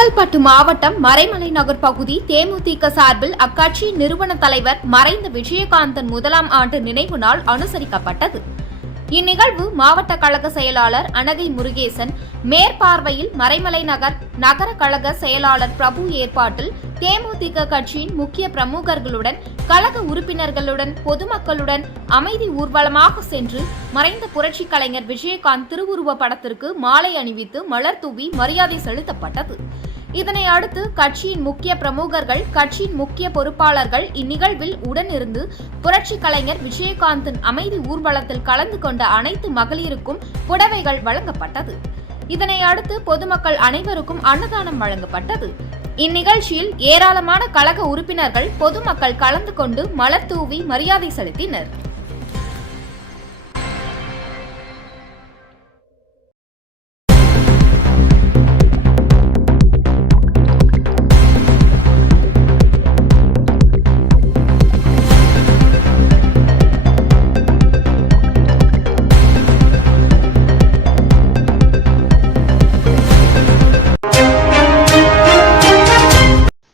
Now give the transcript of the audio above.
செங்கல்பட்டு மாவட்டம் மறைமலை நகர் பகுதி தேமுதிக சார்பில் அக்கட்சியின் நிறுவன தலைவர் மறைந்த விஜயகாந்தன் முதலாம் ஆண்டு நினைவு நாள் அனுசரிக்கப்பட்டது. இந்நிகழ்வு மாவட்ட கழக செயலாளர் அனகை முருகேசன் மேற்பார்வையில் மறைமலை நகர் நகர கழக செயலாளர் பிரபு ஏற்பாட்டில் தேமுதிக கட்சியின் முக்கிய பிரமுகர்களுடன் கழக உறுப்பினர்களுடன் பொதுமக்களுடன் அமைதி ஊர்வலமாக சென்று மறைந்த புரட்சி கலைஞர் விஜயகாந்த் திருவுருவ படத்திற்கு மாலை அணிவித்து மலர் தூவி மரியாதை செலுத்தப்பட்டது. இதனை அடுத்து கட்சியின் முக்கிய பிரமுகர்கள் கட்சியின் முக்கிய பொறுப்பாளர்கள் இந்நிகழ்வில் உடனிருந்து புரட்சி கலைஞர் விஜயகாந்தின் அமைதி ஊர்வலத்தில் கலந்து கொண்ட அனைத்து மகளிருக்கும் புடவைகள் வழங்கப்பட்டது. இதனை அடுத்து பொதுமக்கள் அனைவருக்கும் அன்னதானம் வழங்கப்பட்டது. இந்நிகழ்ச்சியில் ஏராளமான கழக உறுப்பினர்கள் பொதுமக்கள் கலந்து கொண்டு மலர் தூவி மரியாதை செலுத்தினர்.